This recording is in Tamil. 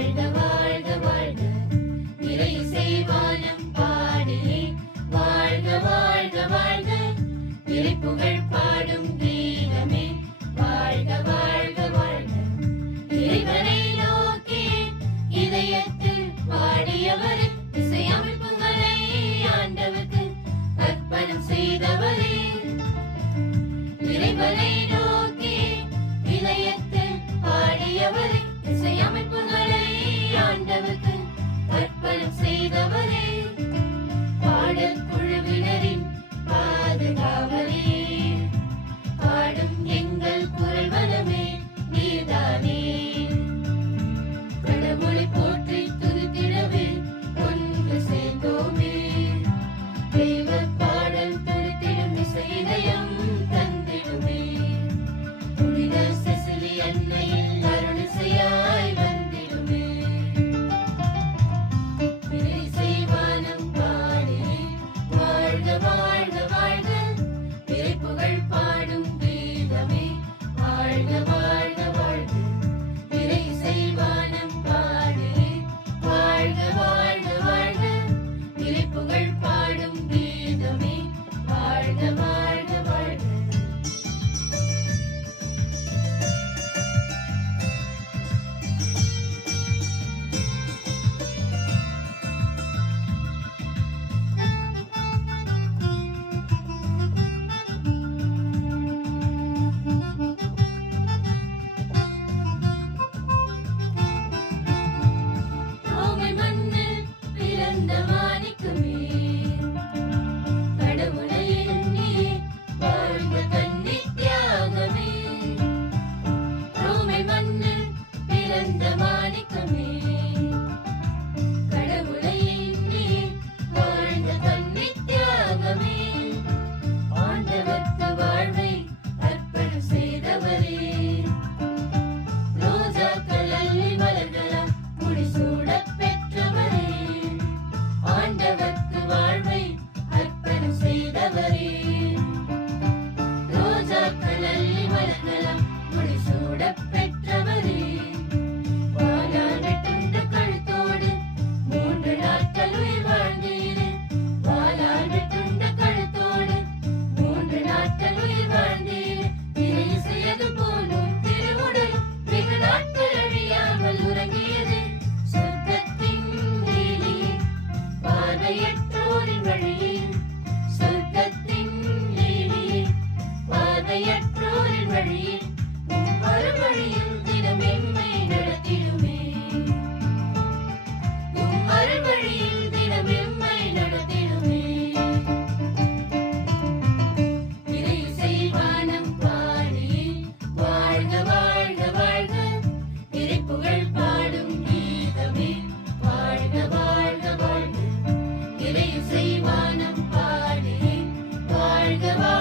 I don't know. வழியில் ஒவ்வொரு வழியும் தினம் எம்மை நடத்திடுமே. ஒவ்வொரு வழியில் தினம் எம்மை நடத்திடுமே. இதை செய்வானம் பாடி வாழ்க வாழ்க வாழ்க. இறைப்புகள் பாடும் கீதமே. வாழ்க வாழ்க வாழ்க. இதை செய்வானம் பாடி வாழ்க வாழ்க.